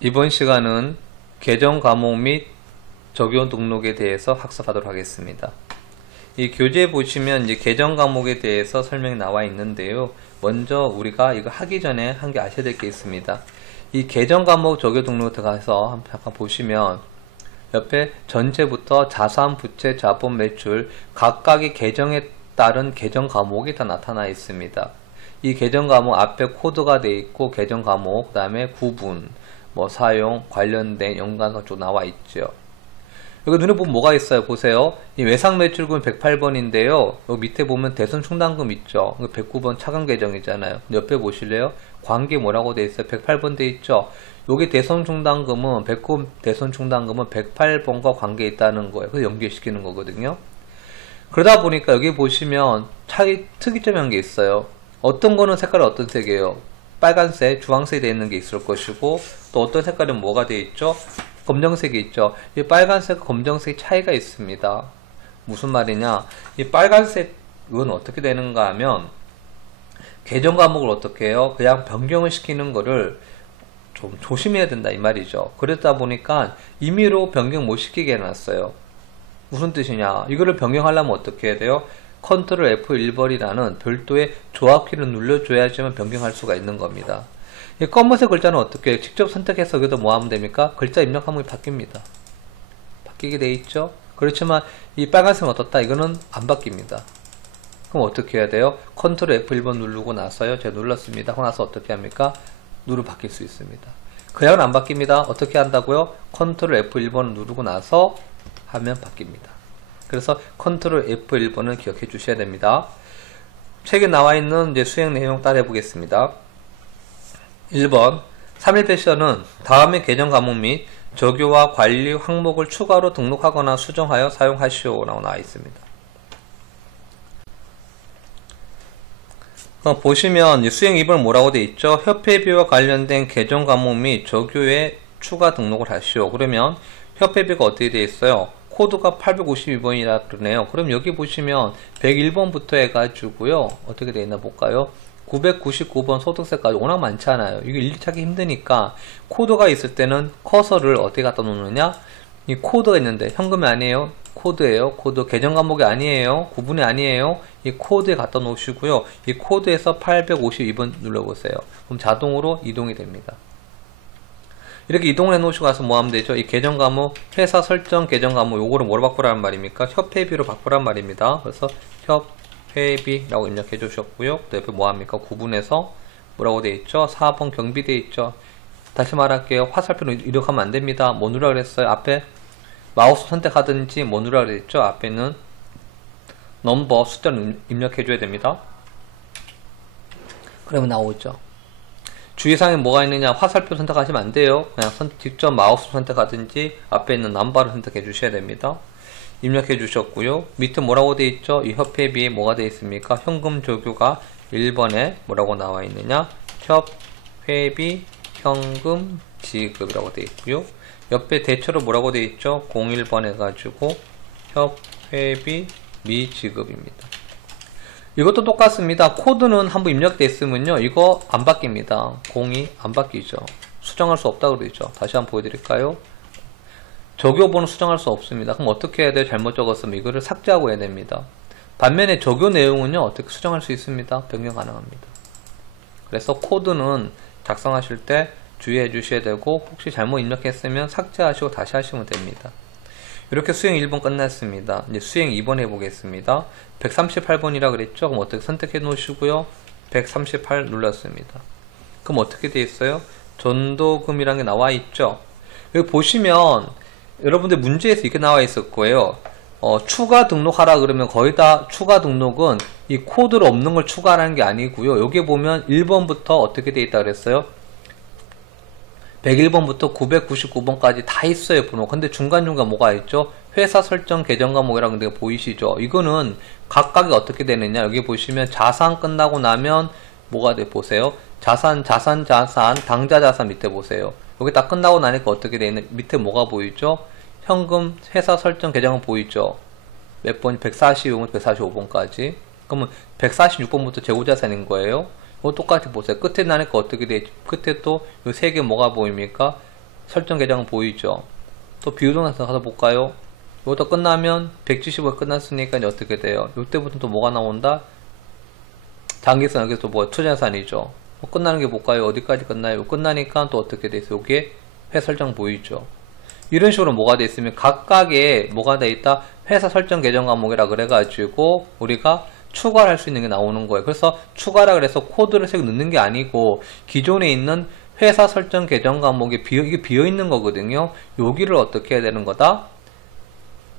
이번 시간은 계정 과목 및 적용 등록에 대해서 학습하도록 하겠습니다. 이 교재에 보시면 이제 계정 과목에 대해서 설명이 나와 있는데요. 먼저 우리가 이거 하기 전에 한 개 아셔야 될 게 있습니다. 이 계정 과목 적용 등록 들어가서 잠깐 보시면 옆에 전체부터 자산, 부채, 자본, 매출 각각의 계정에 따른 계정 과목이 다 나타나 있습니다. 이 계정 과목 앞에 코드가 되어 있고 계정 과목, 그 다음에 구분, 사용, 관련된 연관성 쭉 나와 있죠. 여기 눈에 보면 뭐가 있어요? 보세요. 이 외상 매출금 108번인데요. 여기 밑에 보면 대손 충당금 있죠. 109번 차감 계정이잖아요. 옆에 보실래요? 관계 뭐라고 돼 있어요? 108번 돼 있죠. 여기 대손 충당금은 109 대손 충당금은 108번과 관계 있다는 거예요. 그래서 연결시키는 거거든요. 그러다 보니까 여기 보시면 특이점이 한 게 있어요. 어떤 거는 색깔이 어떤 색이에요? 빨간색, 주황색이 되어 있는 게 있을 것이고, 또 어떤 색깔은 뭐가 되어 있죠? 검정색이 있죠. 이 빨간색, 검정색 차이가 있습니다. 무슨 말이냐? 이 빨간색은 어떻게 되는가 하면, 계정 과목을 어떻게 해요? 그냥 변경을 시키는 거를 좀 조심해야 된다, 이 말이죠. 그러다 보니까 임의로 변경 못 시키게 해놨어요. 무슨 뜻이냐? 이거를 변경하려면 어떻게 해야 돼요? 컨트롤 F1번이라는 별도의 조합키를 눌러줘야지만 변경할 수가 있는 겁니다. 이 검은색 글자는 어떻게 해요? 직접 선택해서 여기다 뭐 하면 됩니까? 글자 입력 항목이 바뀝니다. 바뀌게 돼 있죠? 그렇지만 이 빨간색은 어떻다? 이거는 안 바뀝니다. 그럼 어떻게 해야 돼요? 컨트롤 F1번 누르고 나서요. 제가 눌렀습니다. 하고 나서 어떻게 합니까? 누르 바뀔 수 있습니다. 그냥은 안 바뀝니다. 어떻게 한다고요? 컨트롤 F1번 누르고 나서 하면 바뀝니다. 그래서 컨트롤 F1번을 기억해 주셔야 됩니다. 책에 나와 있는 이제 수행 내용 따라해 보겠습니다. 1번 3일 패션은 다음의 계정 과목 및 적용과 관리 항목을 추가로 등록하거나 수정하여 사용하시오 라고 나와 있습니다. 보시면 수행 2번 뭐라고 되어 있죠? 협회비와 관련된 계정 과목 및 적용에 추가 등록을 하시오. 그러면 협회비가 어떻게 되어 있어요? 코드가 852번이라 그러네요. 그럼 여기 보시면 101번부터 해가지고요. 어떻게 되어 있나 볼까요? 999번 소득세까지 워낙 많잖아요. 이거 일치하기 힘드니까 코드가 있을 때는 커서를 어떻게 갖다 놓느냐? 이 코드가 있는데 현금이 아니에요. 코드예요. 코드 계정 과목이 아니에요. 구분이 아니에요. 이 코드에 갖다 놓으시고요. 이 코드에서 852번 눌러보세요. 그럼 자동으로 이동이 됩니다. 이렇게 이동을 해 놓으시고 가서 뭐 하면 되죠? 이 계정 과목, 회사 설정 계정 과목, 요거를 뭐로 바꾸라는 말입니까? 협회비로 바꾸란 말입니다. 그래서 협회비라고 입력해 주셨고요. 또 옆에 뭐 합니까? 구분해서 뭐라고 되어 있죠? 4번 경비 되어 있죠. 다시 말할게요. 화살표로 이력하면 안 됩니다. 뭐 누르라 그랬어요? 앞에 마우스 선택하든지 뭐 누르라 그랬죠? 앞에는 넘버, 숫자를 입력해 줘야 됩니다. 그러면 나오죠. 주의사항에 뭐가 있느냐? 화살표 선택하시면 안 돼요. 그냥 직접 마우스 선택하든지 앞에 있는 넘버를 선택해 주셔야 됩니다. 입력해 주셨고요. 밑에 뭐라고 되어 있죠? 이 협회비에 뭐가 되어 있습니까? 현금 조교가 1번에 뭐라고 나와 있느냐? 협회비 현금 지급이라고 되어 있고요. 옆에 대처로 뭐라고 되어 있죠? 01번 해가지고 협회비 미지급입니다. 이것도 똑같습니다. 코드는 한번 입력되어 있으면요. 이거 안 바뀝니다. 02 안 바뀌죠. 수정할 수 없다고 그러죠. 다시 한번 보여드릴까요? 적용번호 수정할 수 없습니다. 그럼 어떻게 해야 돼요? 잘못 적었으면 이거를 삭제하고 해야 됩니다. 반면에 적용 내용은요. 어떻게 수정할 수 있습니다. 변경 가능합니다. 그래서 코드는 작성하실 때 주의해 주셔야 되고 혹시 잘못 입력했으면 삭제하시고 다시 하시면 됩니다. 이렇게 수행 1번 끝났습니다. 이제 수행 2번 해보겠습니다. 138번이라 그랬죠? 그럼 어떻게 선택해 놓으시고요. 138 눌렀습니다. 그럼 어떻게 돼 있어요? 전도금이라는 게 나와 있죠? 여기 보시면 여러분들 문제에서 이렇게 나와 있을 거예요. 추가 등록하라 그러면 거의 다 추가 등록은 이 코드로 없는 걸 추가하는 게 아니고요. 여기 보면 1번부터 어떻게 돼 있다 그랬어요? 101번부터 999번까지 다 있어요, 번호. 근데 중간중간 뭐가 있죠? 회사 설정 계정 과목이라는 게 보이시죠? 이거는 각각이 어떻게 되느냐? 여기 보시면 자산 끝나고 나면 뭐가 돼? 보세요. 자산, 당좌 자산 밑에 보세요. 여기 딱 끝나고 나니까 어떻게 돼 있는? 밑에 뭐가 보이죠? 현금, 회사 설정 계정은 보이죠? 몇 번? 145번, 145번까지. 그러면 146번부터 재고자산인 거예요. 똑같이 보세요. 끝에 나니까 어떻게 돼? 끝에 또 이 세 개 뭐가 보입니까? 설정 계정 보이죠? 또 비유동에서 가서 볼까요? 이것도 끝나면 175가 끝났으니까 이제 어떻게 돼요? 이때부터 또 뭐가 나온다? 단기선 여기서 또 뭐 투자산이죠. 뭐 끝나는 게 볼까요? 어디까지 끝나요? 끝나니까 또 어떻게 돼 있어요? 여기에 회 설정 보이죠? 이런 식으로 뭐가 돼 있으면 각각에 뭐가 돼 있다? 회사 설정 계정 과목이라 그래가지고 우리가 추가를 할 수 있는 게 나오는 거예요. 그래서 추가라 그래서 코드를 새로 넣는 게 아니고 기존에 있는 회사 설정 계정 과목이 이게 비어 있는 거거든요. 여기를 어떻게 해야 되는 거다?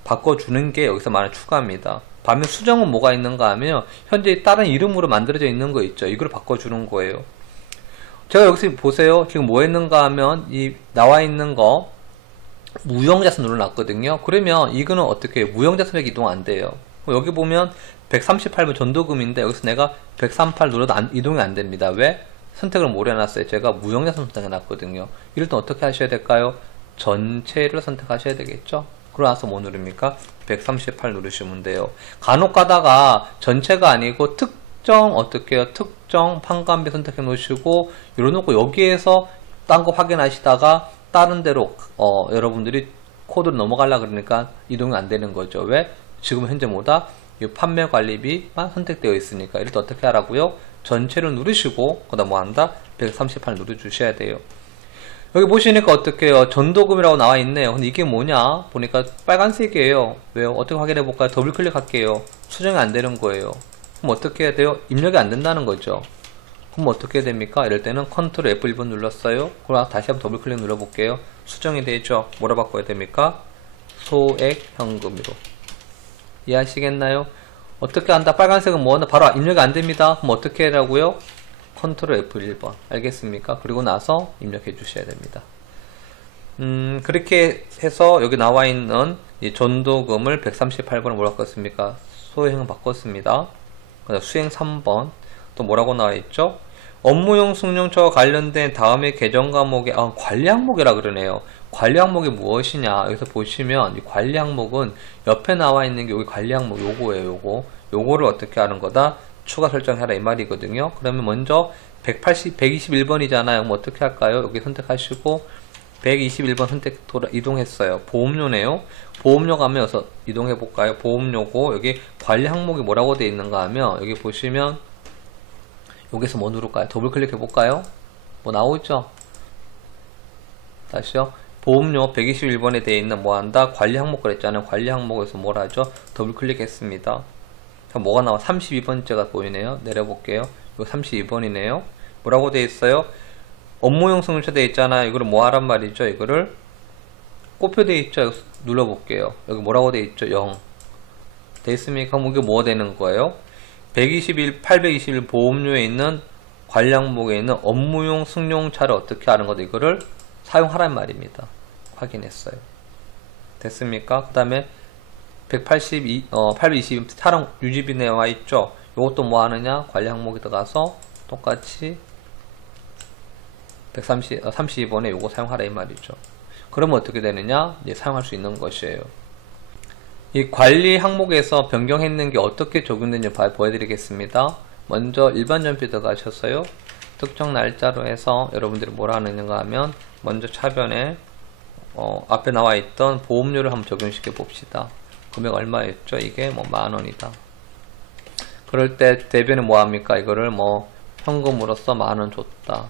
바꿔주는 게 여기서 말하는 추가입니다. 반면 수정은 뭐가 있는가 하면 현재 다른 이름으로 만들어져 있는 거 있죠. 이걸 바꿔주는 거예요. 제가 여기서 보세요. 지금 뭐 했는가 하면 이 나와 있는 거 무형자산 눌러놨거든요. 그러면 이거는 어떻게 해요? 무형자산액 이동 안 돼요. 여기 보면 138번 전도금인데 여기서 내가 138 눌러도 이동이 안 됩니다. 왜? 선택을 못 해놨어요. 제가 무형자산 선택해놨거든요. 이럴 땐 어떻게 하셔야 될까요? 전체를 선택하셔야 되겠죠? 그러나서 뭐 누릅니까? 138 누르시면 돼요. 간혹 가다가 전체가 아니고 특정 어떻게 해요? 특정 판관비 선택해 놓으시고 이러놓고 여기에서 딴 거 확인하시다가 다른 데로 여러분들이 코드를 넘어가려 그러니까 이동이 안 되는 거죠. 왜? 지금 현재 뭐다? 이 판매 관리비만 선택되어 있으니까 이럴 때 어떻게 하라고요? 전체를 누르시고 그다음 뭐 한다? 138 누르 주셔야 돼요. 여기 보시니까 어떻게 해요? 전도금이라고 나와 있네요. 근데 이게 뭐냐? 보니까 빨간색이에요. 왜요? 어떻게 확인해 볼까요? 더블 클릭할게요. 수정이 안 되는 거예요. 그럼 어떻게 해야 돼요? 입력이 안 된다는 거죠. 그럼 어떻게 됩니까? 이럴 때는 컨트롤 F1번 눌렀어요. 그럼 다시 한번 더블 클릭 눌러볼게요. 수정이 되죠? 뭐라 바꿔야 됩니까? 소액 현금으로. 이해하시겠나요? 어떻게 한다? 빨간색은 뭐하나? 바로 입력이 안 됩니다. 그럼 어떻게 하라고요? 컨트롤 F1번. 알겠습니까? 그리고 나서 입력해 주셔야 됩니다. 그렇게 해서 여기 나와 있는 이 전도금을 138번을 뭐라고 바꿨습니까? 소액 바꿨습니다. 수행 3번. 또 뭐라고 나와 있죠? 업무용 승용차와 관련된 다음에 계정 과목에 관리 항목이라 그러네요. 관리 항목이 무엇이냐? 여기서 보시면 이 관리 항목은 옆에 나와 있는 게 여기 관리 항목 요거예요. 요거를 어떻게 하는 거다? 추가 설정해라 이 말이거든요. 그러면 먼저 121번이잖아요. 그럼 어떻게 할까요? 여기 선택하시고 121번 선택 이동했어요. 보험료네요. 보험료 가면 여기서 이동해 볼까요? 보험료고 여기 관리 항목이 뭐라고 되어 있는가 하면 여기 보시면 여기서 뭐 누를까요? 더블 클릭해 볼까요? 뭐 나오죠? 다시요. 보험료 121번에 되어 있는 뭐 한다? 관리 항목 그랬잖아요. 관리 항목에서 뭘 하죠? 더블 클릭했습니다. 뭐가 나와? 32번째가 보이네요. 내려볼게요. 이거 32번이네요. 뭐라고 되어 있어요? 업무용 승용차 되어 있잖아요. 이거를 뭐 하란 말이죠? 이거를 꼽혀 되어 있죠? 여기 눌러볼게요. 여기 뭐라고 되어 있죠? 0 되어 있습니까? 그럼 이게 뭐가 되는 거예요? 821 보험료에 있는 관리 항목에 있는 업무용 승용차를 어떻게 하는 거다? 이거를 사용하란 말입니다. 확인했어요. 됐습니까? 그 다음에 822 차량 유지비 나와 있죠? 이것도 뭐 하느냐? 관리 항목에 들어가서 똑같이 32번에 요거 사용하라 이 말이죠. 그러면 어떻게 되느냐? 이제 사용할 수 있는 것이에요. 이 관리 항목에서 변경했는 게 어떻게 적용되는지 보여드리겠습니다. 먼저 일반 전비 들어가셨어요. 특정 날짜로 해서 여러분들이 뭐라 하느냐 하면 먼저 차변에 앞에 나와 있던 보험료를 한번 적용시켜 봅시다. 금액 얼마였죠? 이게 뭐 만원이다. 그럴 때 대변에 뭐 합니까? 이거를 뭐 현금으로서 만원 줬다.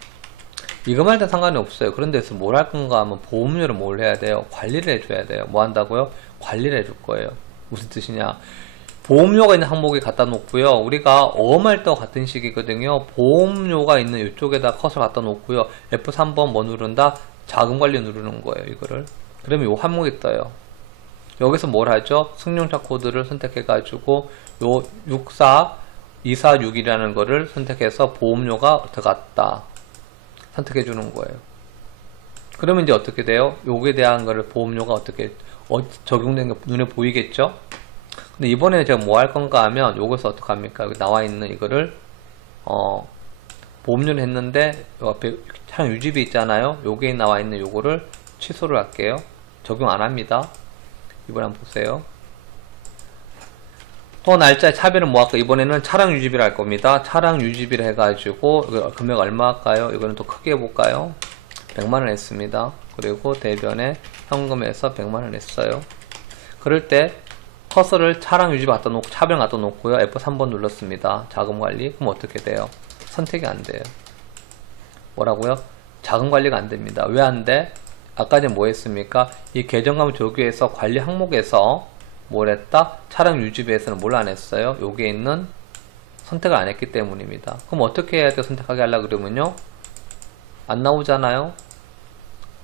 이거만 일단 상관이 없어요. 그런 데서 뭘 할 건가 하면 보험료를 뭘 해야 돼요? 관리를 해줘야 돼요. 뭐 한다고요? 관리를 해줄 거예요. 무슨 뜻이냐? 보험료가 있는 항목에 갖다 놓고요. 우리가 어음할 때와 같은 식이거든요. 보험료가 있는 이쪽에다 컷을 갖다 놓고요. F3번 뭐 누른다? 자금 관리 누르는 거예요. 이거를. 그러면 요 항목이 떠요. 여기서 뭘 하죠? 승용차 코드를 선택해가지고 요 64246이라는 거를 선택해서 보험료가 들어갔다. 선택해주는 거예요. 그러면 이제 어떻게 돼요? 요게 대한 거를 보험료가 어떻게 적용된 게 눈에 보이겠죠? 근데 이번에 제가 뭐 할 건가 하면 요것을 어떻게 합니까? 여기 나와 있는 이거를 보험료를 했는데 요 앞에 차량 유지비 있잖아요. 요게 나와 있는 요거를 취소를 할게요. 적용 안 합니다. 이번에 한번 보세요. 또 날짜 차별은 뭐 할까? 이번에는 차량 유지비를 할 겁니다. 차량 유지비를 해가지고 이거 금액 얼마 할까요? 이거는 또 크게 해볼까요? 100만원 했습니다. 그리고 대변에 현금에서 100만원 했어요. 그럴 때 커서를 차량 유지 갖다 놓고 차변 갖다 놓고요. F3번 눌렀습니다. 자금 관리. 그럼 어떻게 돼요? 선택이 안 돼요. 뭐라고요? 자금 관리가 안 됩니다. 왜 안 돼? 아까 전에 뭐 했습니까? 이 계정감 조교에서 관리 항목에서 뭘 했다? 차량 유지비에서는 뭘 안 했어요? 여기에 있는 선택을 안 했기 때문입니다. 그럼 어떻게 해야 돼? 선택하게 하려고 그러면요? 안 나오잖아요?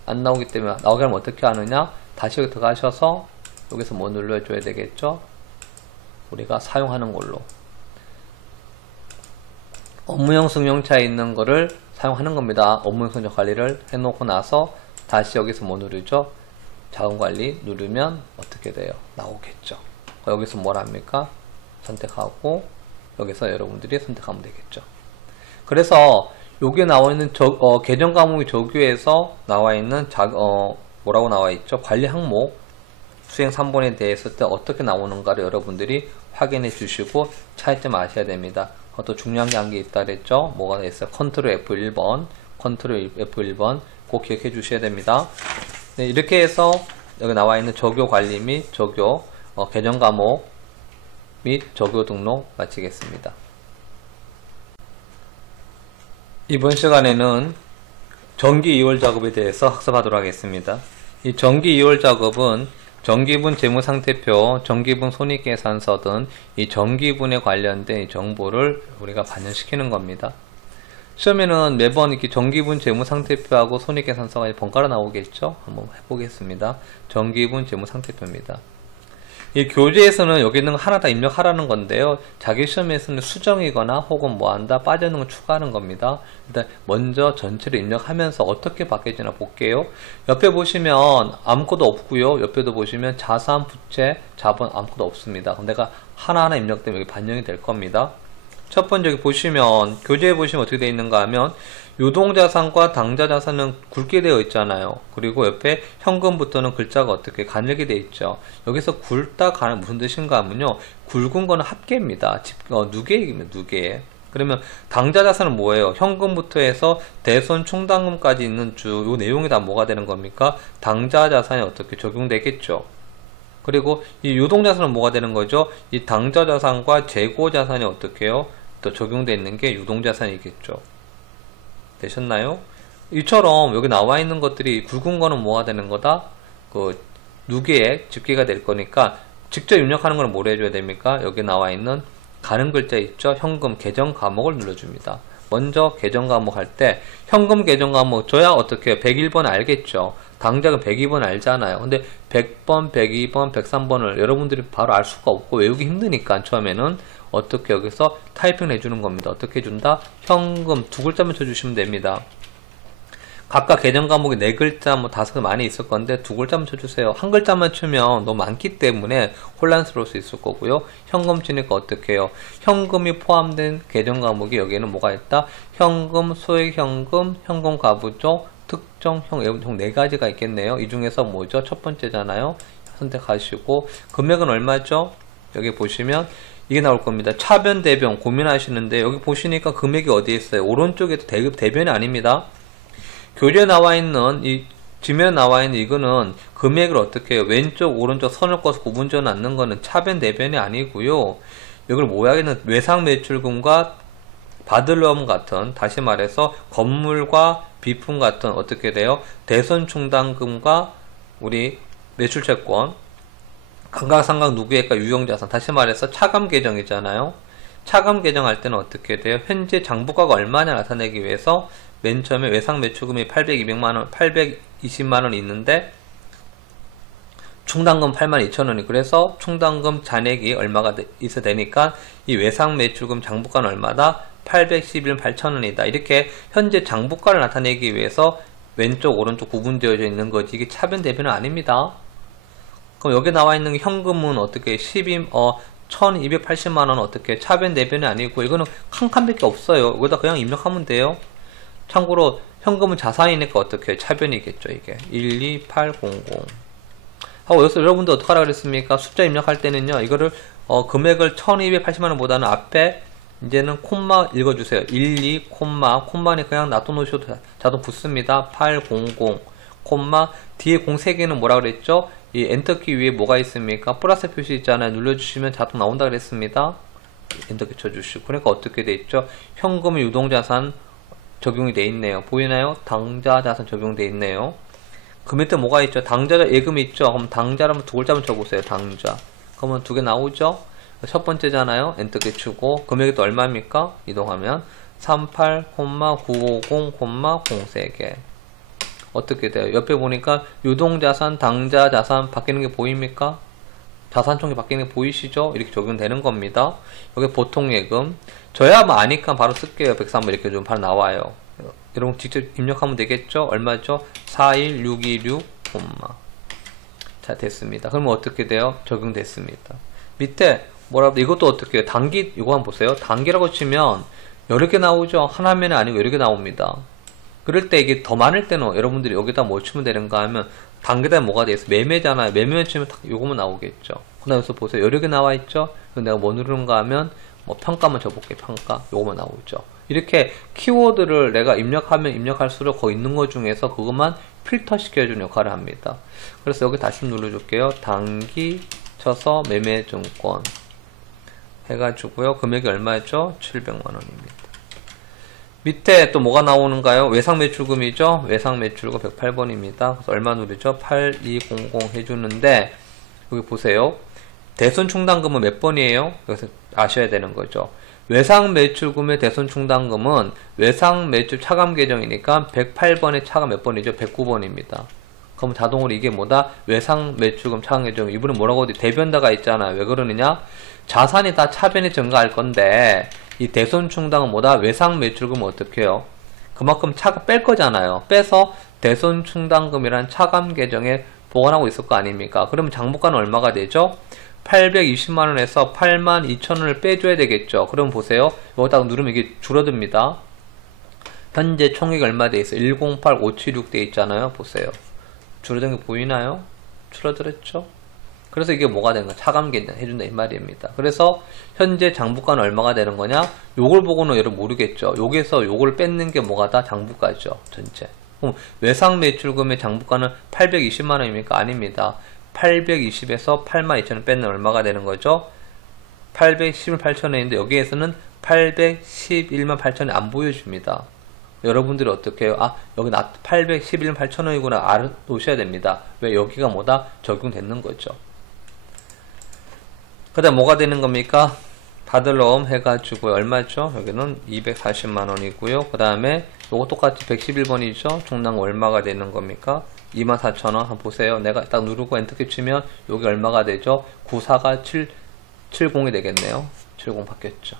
안 나오기 때문에 나오게 하면 어떻게 하느냐? 다시 여기 들어가셔서 여기서 뭐 눌러줘야 되겠죠? 우리가 사용하는 걸로. 업무용 승용차에 있는 거를 사용하는 겁니다. 업무용 승용차 관리를 해놓고 나서 다시 여기서 뭐 누르죠? 자금관리 누르면 어떻게 돼요? 나오겠죠. 여기서 뭘 합니까? 선택하고 여기서 여러분들이 선택하면 되겠죠. 그래서 여기에 나와 있는 계정 과목이 조교에서 나와 있는 뭐라고 나와 있죠? 관리 항목 수행 3번에 대해서 어떻게 나오는가를 여러분들이 확인해 주시고 차이점 아셔야 됩니다. 또 중요한 게 한 게 있다 그랬죠? 뭐가 있어요? 컨트롤 F1번, 컨트롤 F1번 꼭 기억해 주셔야 됩니다. 네, 이렇게 해서 여기 나와 있는 조교 관리 및 조교 계정 과목 및 조교 등록 마치겠습니다. 이번 시간에는 정기 2월 작업에 대해서 학습하도록 하겠습니다. 이 정기 2월 작업은 정기분 재무상태표, 정기분 손익계산서 등 이 정기분에 관련된 정보를 우리가 반영시키는 겁니다. 시험에는 매번 이렇게 정기분 재무상태표하고 손익계산서가 번갈아 나오겠죠? 한번 해보겠습니다. 정기분 재무상태표입니다. 이 교재에서는 여기 있는 거 하나 다 입력하라는 건데요. 자기 시험에서는 수정이거나 혹은 뭐한다 빠져있는 걸 추가하는 겁니다. 일단 먼저 전체를 입력하면서 어떻게 바뀌어지나 볼게요. 옆에 보시면 아무것도 없고요. 옆에도 보시면 자산, 부채, 자본 아무것도 없습니다. 그럼 내가 하나하나 입력되면 여기 반영이 될 겁니다. 첫 번째 여기 보시면 교재에 보시면 어떻게 되어 있는가 하면 유동자산과 당좌자산은 굵게 되어 있잖아요. 그리고 옆에 현금부터는 글자가 어떻게 가늘게 되어 있죠. 여기서 굵다 가는 무슨 뜻인가 하면요. 굵은 거는 합계입니다. 누계입니다. 누계. 그러면 당좌자산은 뭐예요? 현금부터 해서 대손 충당금까지 있는 요 내용이 다 뭐가 되는 겁니까? 당좌자산이 어떻게 적용되겠죠. 그리고 이 유동자산은 뭐가 되는 거죠? 이 당좌자산과 재고자산이 어떻게 해요? 또 적용되어 있는 게 유동자산이겠죠. 되셨나요? 이처럼 여기 나와 있는 것들이 굵은 거는 뭐가 되는 거다? 그 누계에 집계가 될 거니까 직접 입력하는 건 뭘 해줘야 됩니까? 여기 나와 있는 가는 글자 있죠? 현금 계정 과목을 눌러줍니다. 먼저 계정 과목 할 때 현금 계정 과목 줘야 어떻게 해요? 101번 알겠죠? 당장은 102번 알잖아요. 근데 100번, 102번, 103번을 여러분들이 바로 알 수가 없고 외우기 힘드니까 처음에는 어떻게 여기서 타이핑을 해주는 겁니다. 어떻게 해준다? 현금 두 글자만 쳐주시면 됩니다. 각각 계정 과목이 4글자, 뭐 5글 많이 있을 건데 두 글자만 쳐주세요. 한 글자만 치면 너무 많기 때문에 혼란스러울 수 있을 거고요. 현금 치니까 어떻게 해요? 현금이 포함된 계정 과목이 여기에는 뭐가 있다? 현금, 소액현금, 현금 가부족, 특정 총 4가지가 있겠네요. 이 중에서 뭐죠? 첫 번째잖아요. 선택하시고 금액은 얼마죠? 여기 보시면 이게 나올 겁니다. 차변, 대변 고민하시는데 여기 보시니까 금액이 어디에 있어요? 오른쪽에도 대변이 아닙니다. 교재에 나와 있는 이 지면에 나와 있는 이거는 금액을 어떻게 해요? 왼쪽 오른쪽 선을 꺼서 구분지어 놨는 거는 차변 대변이 아니고요. 이걸 뭐야겠는 외상 매출금과 받을럼 같은, 다시 말해서 건물과 비품 같은 어떻게 돼요? 대손 충당금과 우리 매출채권, 감가상각 누계액과 유형자산, 다시 말해서 차감 계정이잖아요. 차감 계정할 때는 어떻게 돼요? 현재 장부가가 얼마냐 나타내기 위해서 맨 처음에 외상 매출금이 820만원, 820만원이 있는데 충당금 82,000원이, 그래서 충당금 잔액이 얼마가 있어야 되니까 이 외상 매출금 장부가는 얼마다? 811만 8천원이다. 이렇게 현재 장부가를 나타내기 위해서 왼쪽 오른쪽 구분되어져 있는 거지 이게 차변 대변은 아닙니다. 그럼 여기 나와 있는 현금은 어떻게 1280만원 어떻게 차변 대변이 아니고 이거는 한 칸밖에 없어요. 여기다 그냥 입력하면 돼요. 참고로 현금은 자산이니까 어떻게 차변이겠죠. 이게 12800 하고 여기서 여러분들 어떻게 하라 그랬습니까? 숫자 입력할 때는요 이거를 금액을 1280만원 보다는 앞에 이제는 콤마 읽어주세요. 12, 콤마는 그냥 놔둬놓으셔도 자동 붙습니다. 800, 콤마, 뒤에 03개는 뭐라 그랬죠? 이 엔터키 위에 뭐가 있습니까? 플러스 표시 있잖아요. 눌러주시면 자동 나온다 그랬습니다. 엔터키 쳐주시고. 그러니까 어떻게 돼 있죠? 현금 유동자산 적용이 돼 있네요. 보이나요? 당좌자산 적용돼 있네요. 그 밑에 뭐가 있죠? 당좌자 예금이 있죠? 그럼 당좌라면 두 글자만 쳐보세요. 당좌. 그러면 두 개 나오죠? 첫 번째잖아요. 엔터키 치고 금액이 또 얼마입니까? 이동하면 38,950, 03개. 어떻게 돼요? 옆에 보니까 유동자산, 당좌자산 바뀌는 게 보입니까? 자산총계 바뀌는 게 보이시죠? 이렇게 적용되는 겁니다. 여기 보통예금. 저야 뭐 아니까 바로 쓸게요. 103번 이렇게 좀 바로 나와요. 여러분 직접 입력하면 되겠죠? 얼마죠? 41626, 자, 됐습니다. 그러면 어떻게 돼요? 적용됐습니다. 밑에 뭐라도 이것도 어떻게 해요? 단기, 이거 한번 보세요. 단기라고 치면 여러 개 나오죠? 하나면이 아니고 여러 개 나옵니다. 그럴 때 이게 더 많을 때는 여러분들이 여기다 뭐 치면 되는가 하면 단계다 뭐가 돼 있어? 매매잖아요. 매매만 치면 딱 요거만 나오겠죠. 그 다음에 여기서 보세요. 여러 개 나와 있죠? 그럼 내가 뭐 누르는가 하면 뭐 평가만 줘볼게요. 평가. 요거만 나오죠. 이렇게 키워드를 내가 입력하면 입력할수록 거기 있는 것 중에서 그것만 필터 시켜주는 역할을 합니다. 그래서 여기 다시 눌러줄게요. 단기 쳐서 매매증권 해가지고요. 금액이 얼마였죠? 700만원입니다. 밑에 또 뭐가 나오는가요? 외상매출금이죠? 외상매출금 108번입니다. 그래서 얼마 누르죠? 8200 해주는데 여기 보세요. 대손충당금은 몇 번이에요? 여기서 아셔야 되는 거죠. 외상매출금의 대손충당금은 외상매출 차감 계정이니까 108번의 차감 몇 번이죠? 109번입니다. 그럼 자동으로 이게 뭐다? 외상매출금 차감 계정. 이분은 뭐라고 대변다가 있잖아요. 왜 그러느냐? 자산이 다 차변이 증가할 건데 이 대손충당은 뭐다? 외상매출금은 어떻게 해요? 그만큼 차가 뺄 거잖아요. 빼서 대손충당금이란 차감 계정에 보관하고 있을 거 아닙니까? 그러면 장부가는 얼마가 되죠? 820만원에서 82,000원을 빼줘야 되겠죠. 그럼 보세요. 이거 딱 누르면 이게 줄어듭니다. 현재 총액이 얼마 돼 있어요? 108576 돼 있잖아요. 보세요. 줄어든 게 보이나요? 줄어들었죠? 그래서 이게 뭐가 되는 거야? 차감계정 해준다 이 말입니다. 그래서 현재 장부가는 얼마가 되는 거냐? 요걸 보고는 여러분 모르겠죠. 여기서 요걸 뺏는 게 뭐가 다 장부가죠. 전체. 그럼 외상매출금의 장부가는 820만원입니까? 아닙니다. 820에서 82,000원 빼면 얼마가 되는 거죠? 818,000원인데 여기에서는 811만 8천원이 안 보여줍니다. 여러분들이 어떻게 해요? 아, 여기 811만 8천원이구나 알아놓으셔야 됩니다. 왜? 여기가 뭐다? 적용되는 거죠. 그 다음 뭐가 되는 겁니까? 받을럼 해가지고 얼마죠? 여기는 240만원이고요. 그 다음에 요거 똑같이 111번이죠? 중량 얼마가 되는 겁니까? 24,000원. 한번 보세요. 내가 딱 누르고 엔터키 치면 여기 얼마가 되죠? 94가 770이 되겠네요. 70 바뀌었죠.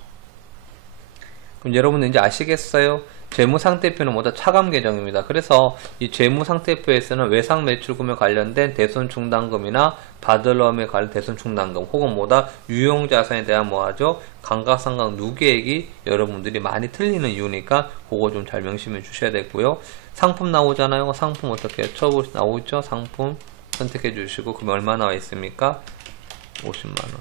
그럼 여러분들 이제 아시겠어요? 재무상태표는 뭐다? 차감 계정입니다. 그래서 이 재무상태표에서는 외상매출금에 관련된 대손충당금이나 받을럼에 관련 대손충당금 혹은 뭐다? 유용자산에 대한 뭐하죠? 감가상각 누계액이 여러분들이 많이 틀리는 이유니까 그거 좀 잘 명심해 주셔야 되고요. 상품 나오잖아요. 상품 어떻게 쳐보 나오죠? 상품 선택해 주시고 그럼 얼마 나와 있습니까? 50만원.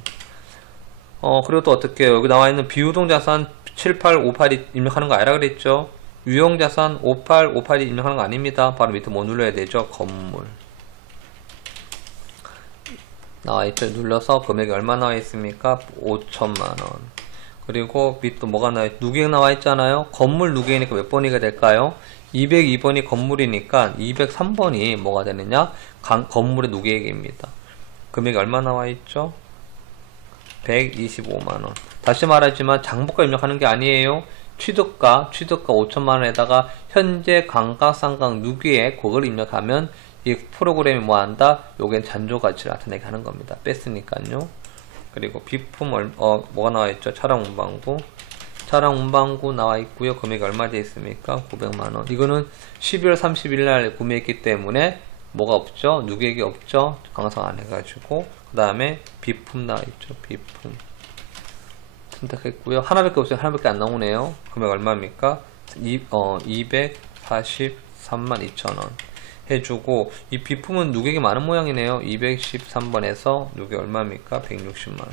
그리고 또 어떻게 해요? 여기 나와 있는 비유동자산 7858이 입력하는 거 알아 그랬죠? 유용자산 5858이 입력하는 거 아닙니다. 바로 밑에 뭐 눌러야 되죠? 건물 나와있죠? 눌러서 금액이 얼마 나와있습니까? 5천만원. 그리고 밑도 뭐가 나와있죠? 누계액 나와있잖아요? 건물 누계액이니까 몇 번이가 될까요? 202번이 건물이니까 203번이 뭐가 되느냐? 건물의 누계액입니다. 금액이 얼마 나와있죠? 125만원. 다시 말하지만 장부가 입력하는 게 아니에요. 취득가 5천만원에다가 현재 감가상각 누계액 그걸 입력하면 이 프로그램이 뭐한다? 요겐 잔존가치를 나타내게 하는 겁니다. 뺐으니까요. 그리고 비품 뭐가 나와있죠? 차량운반구. 차량운반구 나와있고요. 금액이 얼마 되어 있습니까? 900만원. 이거는 12월 30일날 구매했기 때문에 뭐가 없죠? 누계액이 없죠? 강상 안 해가지고 그 다음에 비품 나와있죠. 비품 선택했고요. 하나밖에 없어요. 하나밖에 안 나오네요. 금액 얼마입니까? 243만2천원 해주고 이 비품은 누계액이 많은 모양이네요. 213번에서 누계 얼마입니까? 160만원.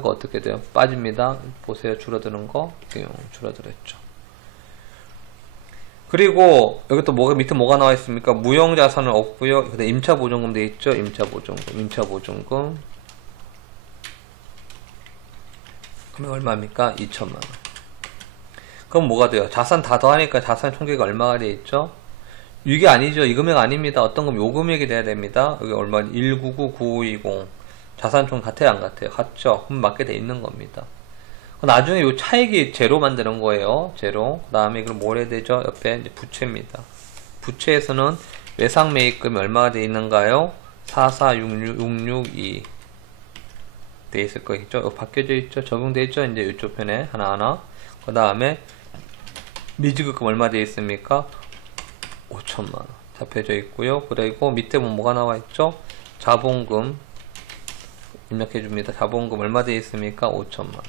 그러니까 어떻게 돼요? 빠집니다. 보세요. 줄어드는 거. 줄어들었죠. 그리고 여기 또 뭐가 밑에 뭐가 나와 있습니까? 무형자산은 없고요. 그다음 임차보증금 돼 있죠. 임차보증금. 그럼 얼마입니까? 2천만 원. 그럼 뭐가 돼요? 자산 다 더하니까 자산 총계가 얼마가 돼 있죠? 이게 아니죠. 이 금액 아닙니다. 어떤 금 요 금액이 돼야 됩니다. 여기 얼마? 1999520 자산 총 같아요, 안 같아요? 같죠. 그럼 맞게 돼 있는 겁니다. 나중에 요 차익이 제로 만드는 거예요. 제로. 그 다음에 이걸 뭘 해야 되죠? 옆에 이제 부채입니다. 부채에서는 외상 매입금이 얼마가 돼 있는가요? 44662 돼 있을 거겠죠? 바뀌어져 있죠? 적용돼 있죠? 이제 이쪽 편에 하나하나. 그 다음에 미지급금 얼마 돼 있습니까? 5천만원 잡혀져 있고요. 그리고 밑에 뭐가 나와 있죠? 자본금 입력해 줍니다. 자본금 얼마 돼 있습니까? 5천만원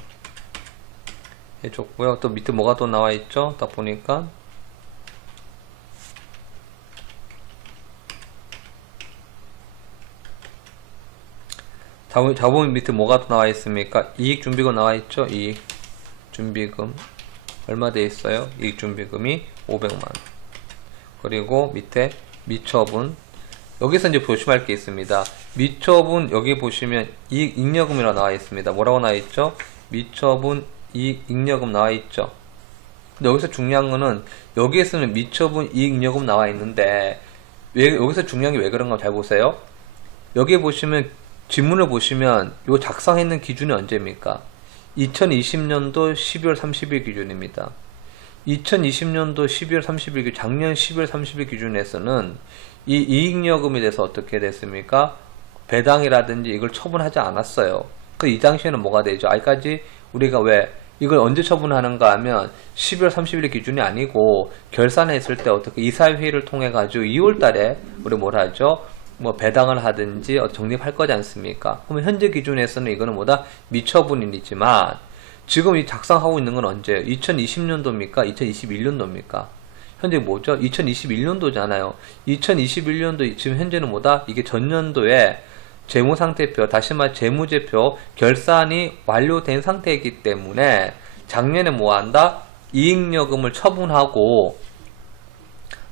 해줬고요. 또 밑에 뭐가 또 나와 있죠? 딱 보니까 자본 밑에 뭐가 또 나와 있습니까? 이익준비금 나와 있죠? 이익준비금 얼마 돼 있어요? 이익준비금이 500만원. 그리고 밑에 미처분 여기서 이제 조심할 게 있습니다. 미처분 여기 보시면 이익잉여금이라고 나와 있습니다. 뭐라고 나와 있죠? 미처분 이익잉여금 나와 있죠. 근데 여기서 중요한 거는 여기에서는 미처분 이익잉여금 나와 있는데 여기서 중요한 게 왜 그런가 잘 보세요. 여기 보시면 지문을 보시면 요 작성했는 기준이 언제입니까? 2020년도 12월 30일 기준입니다. 2020년도 12월 30일 기준, 작년 12월 30일 기준에서는 이 이익여금에 대해서 어떻게 됐습니까? 배당이라든지 이걸 처분하지 않았어요. 그 이 당시에는 뭐가 되죠? 아직까지 우리가 왜 이걸 언제 처분하는가 하면 12월 30일 기준이 아니고 결산했을 때 어떻게 이사회의를 통해 가지고 2월 달에 우리 뭘 하죠? 뭐 배당을 하든지 적립할 거지 않습니까? 그러면 현재 기준에서는 이거는 뭐다? 미처분이지만 지금 이 작성하고 있는 건 언제예요? 2020년도입니까? 2021년도입니까? 현재 뭐죠? 2021년도잖아요. 2021년도 지금 현재는 뭐다? 이게 전년도에 재무상태표, 다시 말해 재무제표 결산이 완료된 상태이기 때문에 작년에 뭐 한다? 이익여금을 처분하고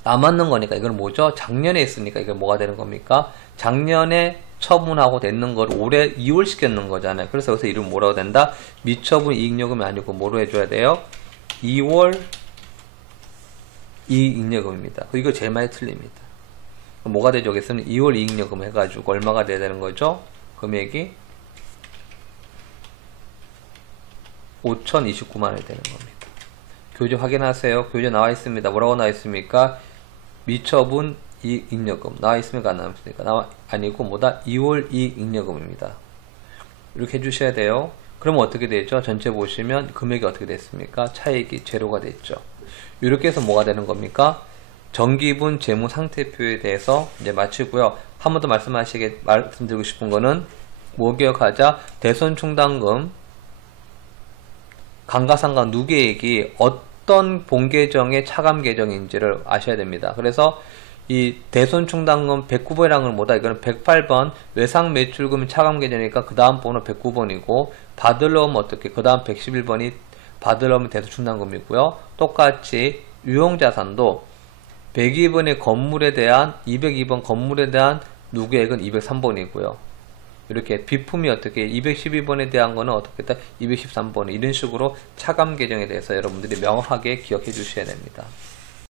남았는 거니까 이건 뭐죠? 작년에 했으니까 이게 뭐가 되는 겁니까? 작년에 처분하고 됐는 걸 올해 2월 시켰는 거잖아요. 그래서 여기서 이름 뭐라고 된다? 미처분 이익여금이 아니고 뭐로 해줘야 돼요? 2월 이익여금입니다. 이거 제일 많이 틀립니다. 뭐가 되죠? 여기서는 2월 이익여금 해가지고 얼마가 돼야 되는 거죠? 금액이 5,029만원이 되는 겁니다. 교재 확인하세요. 교재 나와 있습니다. 뭐라고 나와 있습니까? 미처분 이익여금 나와 있습니까? 안 나와 있습니까? 아니고 뭐다? 2월 이익여금입니다. 이렇게 해주셔야 돼요. 그러면 어떻게 되죠? 전체 보시면 금액이 어떻게 됐습니까? 차익이 제로가 됐죠. 이렇게 해서 뭐가 되는 겁니까? 정기분 재무상태표에 대해서 이제 마치고요. 한 번 더 말씀드리고 싶은 거는 뭐 기억하자? 대손충당금 감가상각 누계액이 어떤 본계정의 차감 계정인지를 아셔야 됩니다. 그래서 이 대손충당금 109번이라는 건 뭐다? 이거는 108번 외상매출금 차감 계정이니까 그 다음 번호 109번이고 받을 놈은 어떻게? 그 다음 111번이 받을 놈은 대손충당금이고요. 똑같이 유형자산도 102번의 건물에 대한 202번 건물에 대한 누계액은 203번이고요. 이렇게 비품이 어떻게 212번에 대한 거는 어떻게 했다? 213번 이런 식으로 차감 계정에 대해서 여러분들이 명확하게 기억해 주셔야 됩니다.